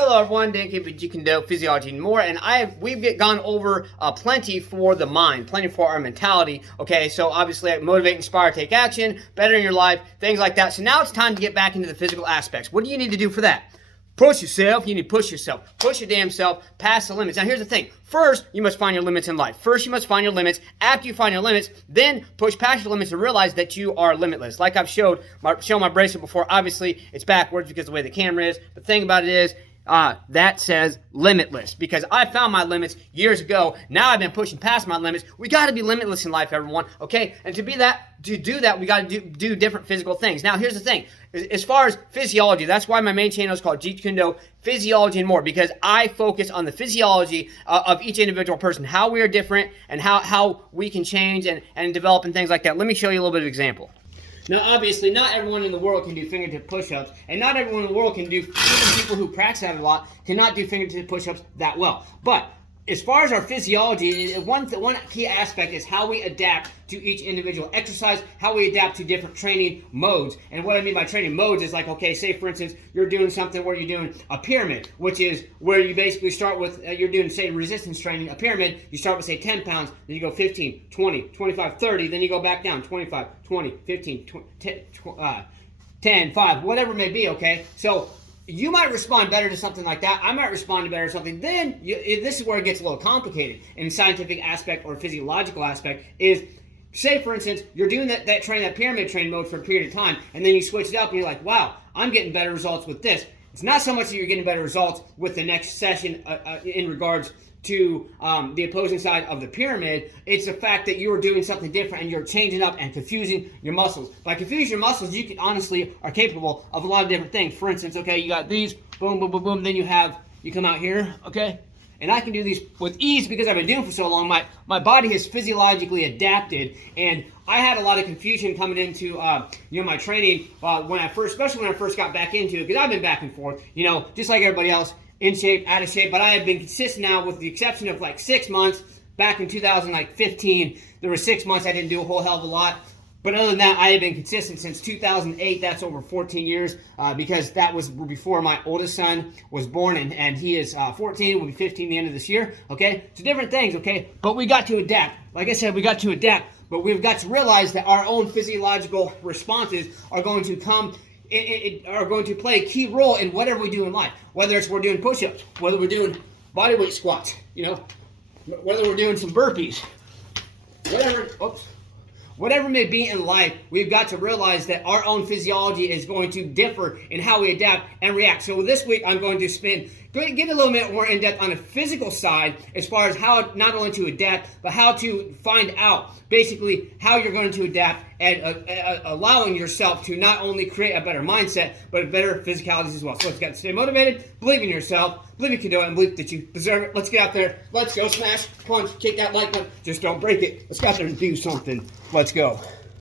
Hello everyone, Dan K. Jeet, Kune, Physiology and more, and we've gone over plenty for the mind, plenty for our mentality, okay? So obviously motivate, inspire, take action, better in your life, things like that. So now it's time to get back into the physical aspects. What do you need to do for that? Push yourself. You need to push yourself. Push your damn self past the limits. Now here's the thing. First, you must find your limits in life. First, you must find your limits. After you find your limits, then push past your limits and realize that you are limitless. Like I've shown my bracelet before. Obviously, it's backwards because of the way the camera is. The thing about it is, that says limitless because I found my limits years ago. Now I've been pushing past my limits. We got to be limitless in life, everyone. Okay, and to do that, we got to do different physical things. Now, here's the thing: as far as physiology, that's why my main channel is called Jeet Kune, Physiology and More, because I focus on the physiology of each individual person, how we are different, and how we can change and develop and things like that. Let me show you a little bit of an example. Now, obviously, not everyone in the world can do fingertip push-ups, and not everyone in the world can do, even people who practice that a lot, cannot do fingertip push-ups that well. But as far as our physiology, one key aspect is how we adapt to each individual exercise, how we adapt to different training modes. And what I mean by training modes is like, okay, say for instance, you're doing something where you're doing a pyramid, which is where you basically start with, you're doing, say, resistance training, a pyramid, you start with, say, 10 pounds, then you go 15, 20, 25, 30, then you go back down, 25, 20, 15, 10, 5, whatever it may be, okay? So you might respond better to something like that. I might respond better to something. Then this is where it gets a little complicated in scientific aspect or physiological aspect is, say for instance, you're doing that pyramid training mode for a period of time, and then you switch it up and you're like, wow, I'm getting better results with this. It's not so much that you're getting better results with the next session in regards to the opposing side of the pyramid. It's the fact that you're doing something different and you're changing up and confusing your muscles. By confusing your muscles, you can honestly are capable of a lot of different things. For instance, okay, you got these, boom, boom, boom, boom, then you come out here, okay? And I can do these with ease because I've been doing it for so long. My body has physiologically adapted, and I had a lot of confusion coming into my training especially when I first got back into it, because I've been back and forth, just like everybody else, in shape, out of shape, but I have been consistent now with the exception of like 6 months. Back in 2015, there were 6 months I didn't do a whole hell of a lot. But other than that, I have been consistent since 2008. That's over 14 years because that was before my oldest son was born, and he is 14, will be 15 the end of this year, okay? So different things, okay? But we got to adapt. Like I said, we got to adapt, but we've got to realize that our own physiological responses are going to are going to play a key role in whatever we do in life. Whether it's we're doing push-ups, whether we're doing bodyweight squats, whether we're doing some burpees, whatever it may be in life, we've got to realize that our own physiology is going to differ in how we adapt and react. So this week, I'm going to get a little bit more in depth on the physical side as far as how not only to adapt, but how to find out basically how you're going to adapt and allowing yourself to not only create a better mindset, but better physicalities as well. So let's stay motivated, believe in yourself, believe you can do it, and believe that you deserve it. Let's get out there. Let's go smash, punch, kick that like button. Just don't break it. Let's get out there and do something. Let's go.